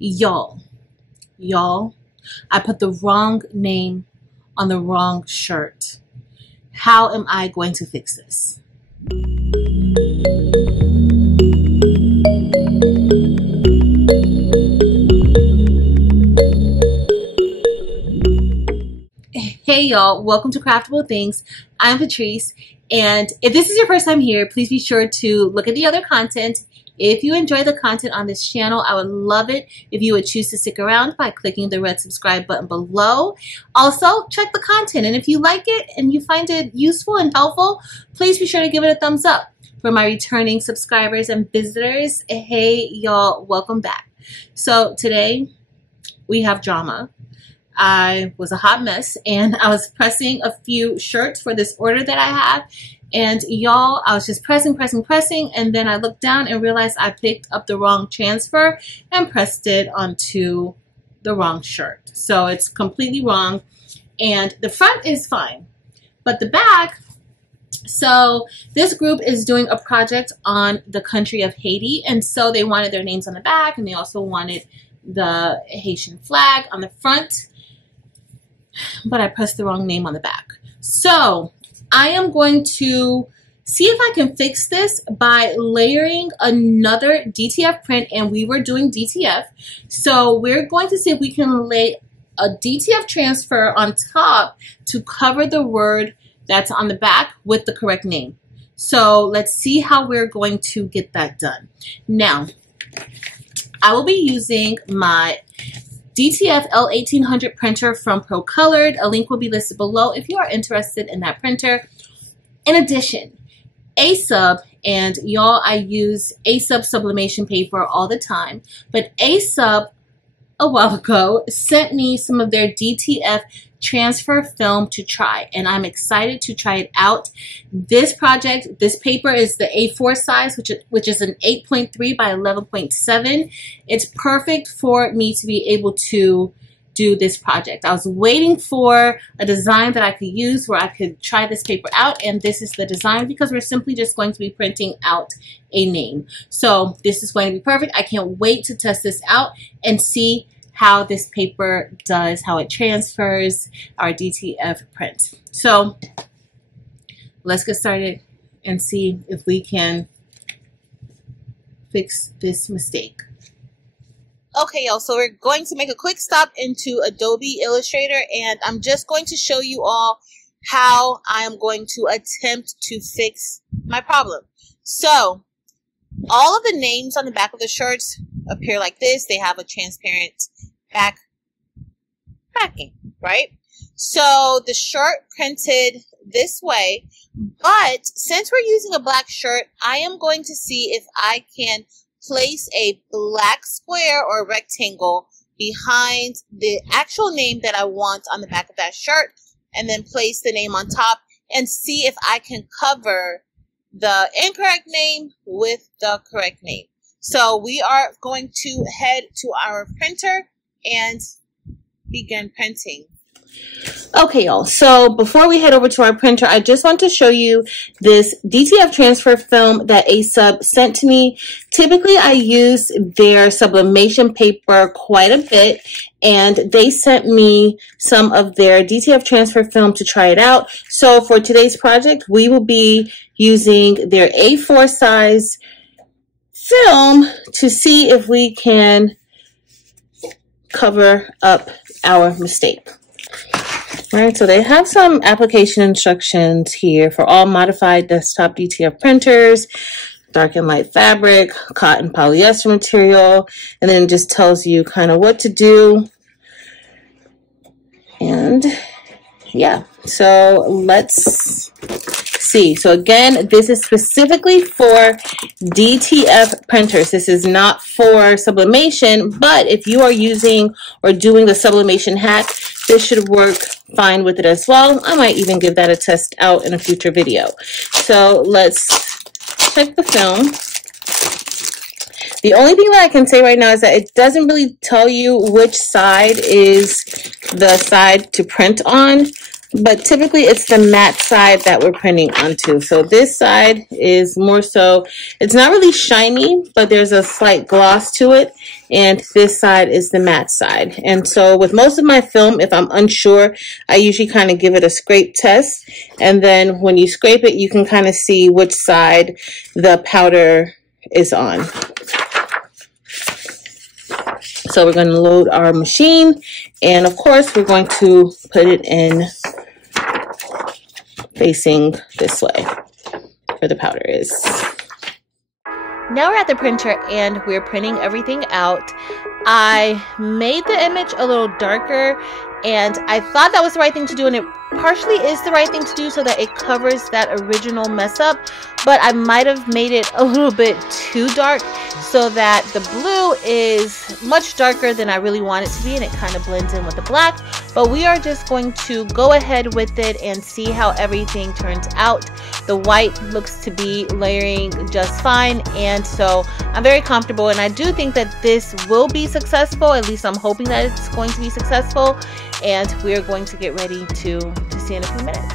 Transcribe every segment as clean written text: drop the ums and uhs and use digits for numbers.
Y'all, I put the wrong name on the wrong shirt. How am I going to fix this? Hey y'all, welcome to Craftable Things. I'm Patrice, and if this is your first time here, please be sure to look at the other content. If you enjoy the content on this channel, I would love it if you would choose to stick around by clicking the red subscribe button below. Also, check the content, and if you like it and you find it useful and helpful, please be sure to give it a thumbs up. For my returning subscribers and visitors, hey y'all, welcome back. So today we have drama. I was a hot mess, and I was pressing a few shirts for this order that I have. And y'all, I was just pressing, and then I looked down and realized I picked up the wrong transfer and pressed it onto the wrong shirt. So it's completely wrong. And the front is fine, but the back, so this group is doing a project on the country of Haiti, and so they wanted their names on the back, and they also wanted the Haitian flag on the front, but I pressed the wrong name on the back. So I am going to see if I can fix this by layering another DTF print, and we were doing DTF. So we're going to see if we can lay a DTF transfer on top to cover the word that's on the back with the correct name. So let's see how we're going to get that done. Now, I will be using my DTF L1800 printer from Procolored. A link will be listed below if you are interested in that printer. In addition, ASUB, and y'all, I use ASUB sublimation paper all the time, but ASUB a while ago sent me some of their DTF transfer film to try, and I'm excited to try it out. This project, this paper is the A4 size, which is an 8.3 by 11.7. It's perfect for me to be able to do this project. I was waiting for a design that I could use where I could try this paper out, and this is the design because we're simply just going to be printing out a name. So this is going to be perfect. I can't wait to test this out and see how this paper does, how it transfers our DTF print. So let's get started and see if we can fix this mistake. Okay, y'all, so we're going to make a quick stop into Adobe Illustrator, and I'm just going to show you all how I am going to attempt to fix my problem. So all of the names on the back of the shirts appear like this. They have a transparent back backing, right? So the shirt printed this way, but since we're using a black shirt, I am going to see if I can place a black square or rectangle behind the actual name that I want on the back of that shirt, and then place the name on top and see if I can cover the incorrect name with the correct name. So we are going to head to our printer and begin printing. Okay, y'all, so before we head over to our printer, I just want to show you this DTF transfer film that ASUB sent to me. Typically, I use their sublimation paper quite a bit, and they sent me some of their DTF transfer film to try it out. So for today's project, we will be using their A4 size film to see if we can cover up our mistake. All right, so they have some application instructions here for all modified desktop DTF printers, dark and light fabric, cotton polyester material, and then it just tells you kind of what to do. And yeah, so let's see. So again, this is specifically for DTF printers. This is not for sublimation, but if you are using or doing the sublimation hack, this should work fine with it as well. I might even give that a test out in a future video. So let's check the film. The only thing that I can say right now is that it doesn't really tell you which side is the side to print on, but typically it's the matte side that we're printing onto. So this side is more so, it's not really shiny, but there's a slight gloss to it. and this side is the matte side. And so with most of my film, if I'm unsure, I usually kind of give it a scrape test, and then when you scrape it, you can kind of see which side the powder is on. So we're going to load our machine, and of course we're going to put it in facing this way where the powder is. Now we're at the printer and we're printing everything out. I made the image a little darker, and I thought that was the right thing to do, and it partially is the right thing to do so that it covers that original mess up, but I might have made it a little bit too dark so that the blue is much darker than I really want it to be, and it kind of blends in with the black. But we are just going to go ahead with it and see how everything turns out. The white looks to be layering just fine, and so I'm very comfortable, and I do think that this will be successful. At least I'm hoping that it's going to be successful, and we're going to get ready to see in a few minutes.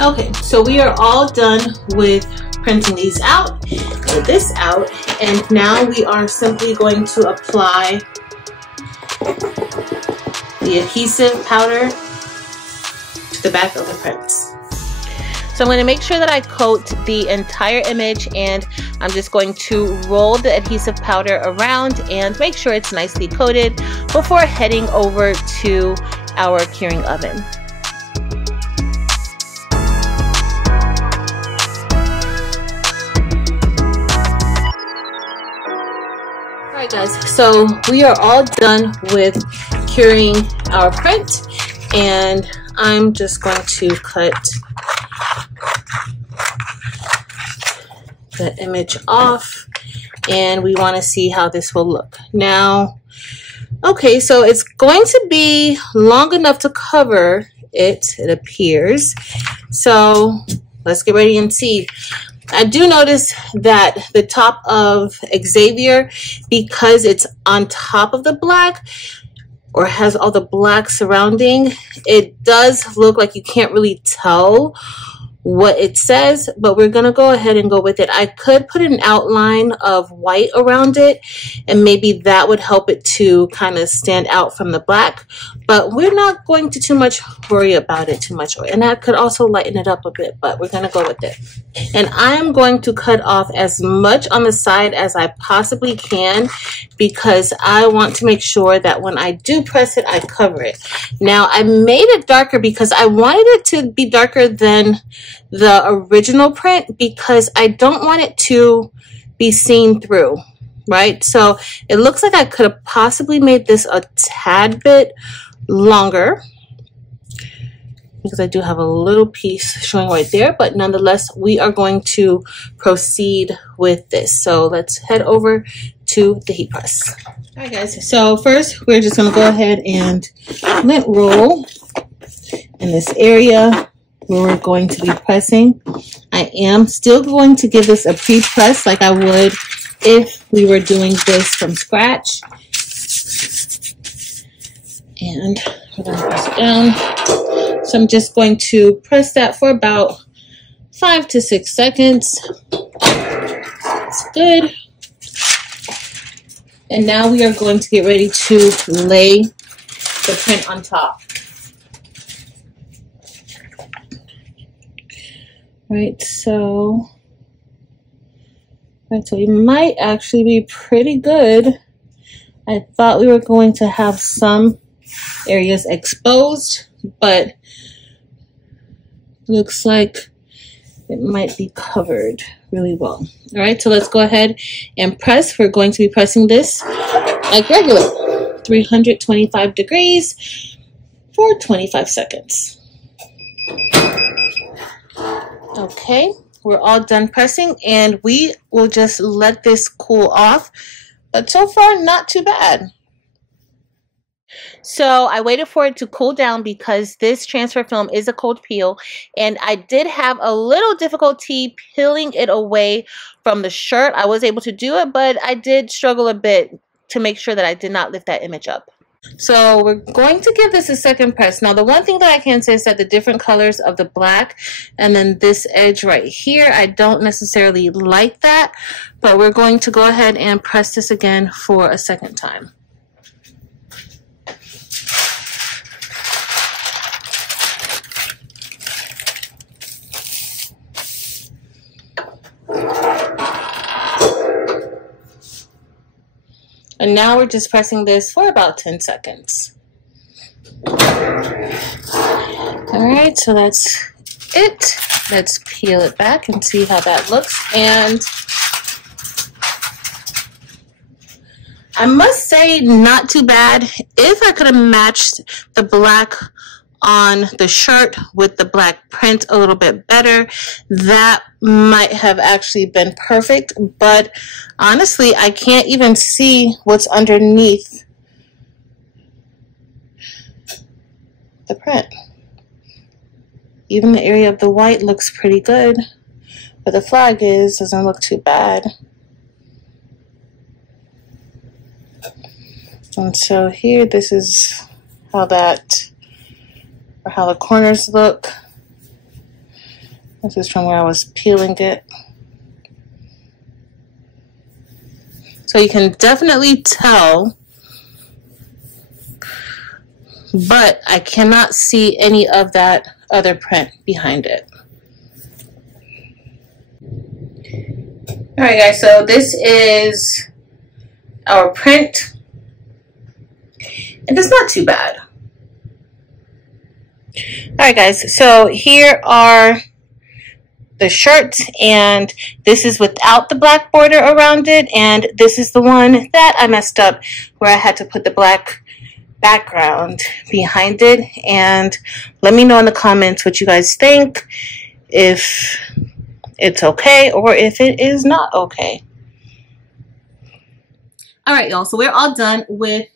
Okay, so we are all done with printing these out, get this out, and now we are simply going to apply the adhesive powder to the back of the print. So I'm going to make sure that I coat the entire image, and I'm just going to roll the adhesive powder around and make sure it's nicely coated before heading over to our curing oven. Alright guys, so we are all done with curing our print, and I'm just going to cut the image off, and we want to see how this will look. Now, okay, so it's going to be long enough to cover it, it appears. So let's get ready and see. I do notice that the top of Xavier, because it's on top of the black, or has all the black surrounding, it does look like you can't really tell what it says, but we're gonna go ahead and go with it. I could put an outline of white around it, and maybe that would help it to kind of stand out from the black, but we're not going to too much worry about it too much. And that could also lighten it up a bit, but we're gonna go with it. And I'm going to cut off as much on the side as I possibly can, because I want to make sure that when I do press it, I cover it. Now, I made it darker because I wanted it to be darker than the original print, because I don't want it to be seen through, right? So it looks like I could have possibly made this a tad bit longer, because I do have a little piece showing right there, but nonetheless, we are going to proceed with this. So let's head over to the heat press. All right, guys, so first we're just gonna go ahead and lint roll in this area where we're going to be pressing. I am still going to give this a pre-press like I would if we were doing this from scratch. And we're going to press it down. So I'm just going to press that for about 5 to 6 seconds. That's good. And now we are going to get ready to lay the print on top. Right, so we might actually be pretty good. I thought we were going to have some areas exposed, but looks like it might be covered really well. All right, so let's go ahead and press. We're going to be pressing this like regular, 325 degrees for 25 seconds. Okay, we're all done pressing, and we will just let this cool off, but so far not too bad. So I waited for it to cool down because this transfer film is a cold peel, and I did have a little difficulty peeling it away from the shirt. I was able to do it, but I did struggle a bit to make sure that I did not lift that image up. So we're going to give this a second press. Now the one thing that I can say is that the different colors of the black and then this edge right here, I don't necessarily like that, but we're going to go ahead and press this again for a second time. And now we're just pressing this for about 10 seconds. Alright, so that's it. Let's peel it back and see how that looks. And I must say, not too bad. If I could have matched the black on the shirt with the black print a little bit better, that might have actually been perfect, but honestly I can't even see what's underneath the print. Even the area of the white looks pretty good, but the flag doesn't look too bad. And so here, this is how how the corners look. This is from where I was peeling it. So you can definitely tell, but I cannot see any of that other print behind it. Alright guys, so this is our print, and it's not too bad. Alright guys, so here are the shirt, and this is without the black border around it, and this is the one that I messed up where I had to put the black background behind it. And let me know in the comments what you guys think, if it's okay or if it is not okay. Alright y'all, so we're all done with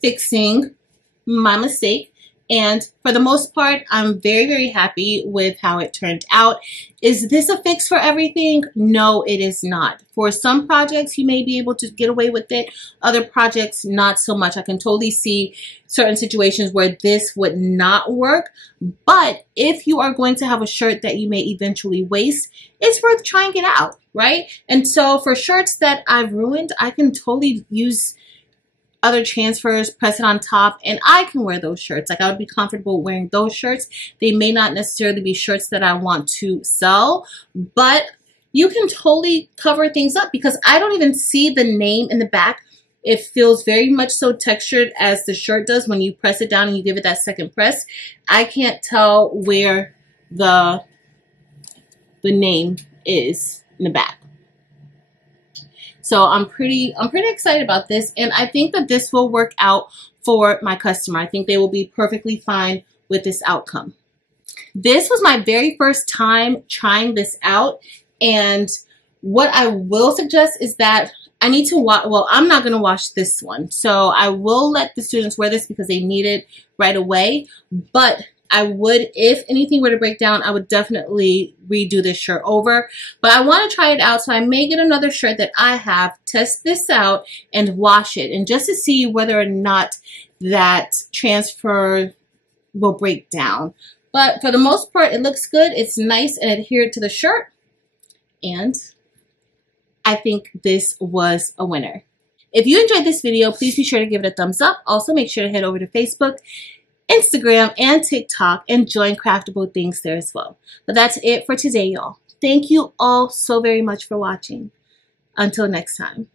fixing my mistake. And for the most part, I'm very, very happy with how it turned out. Is this a fix for everything? No, it is not. For some projects, you may be able to get away with it. Other projects, not so much. I can totally see certain situations where this would not work. But if you are going to have a shirt that you may eventually waste, it's worth trying it out, right? And so for shirts that I've ruined, I can totally use other transfers, press it on top, and I can wear those shirts. Like, I would be comfortable wearing those shirts. They may not necessarily be shirts that I want to sell, but you can totally cover things up because I don't even see the name in the back. It feels very much so textured as the shirt does when you press it down and you give it that second press. I can't tell where the name is in the back. So I'm pretty excited about this, and I think that this will work out for my customer. I think they will be perfectly fine with this outcome. This was my very first time trying this out, and what I will suggest is that I need to wash, well, I'm not going to wash this one. So I will let the students wear this because they need it right away, but I would, if anything were to break down, I would definitely redo this shirt over. But I want to try it out, so I may get another shirt that I have, test this out, and wash it, and just to see whether or not that transfer will break down. But for the most part, it looks good. It's nice and adhered to the shirt, and I think this was a winner. If you enjoyed this video, please be sure to give it a thumbs up. Also, make sure to head over to Facebook, Instagram, and TikTok and join Craftable Things there as well. But that's it for today, y'all. Thank you all so very much for watching. Until next time.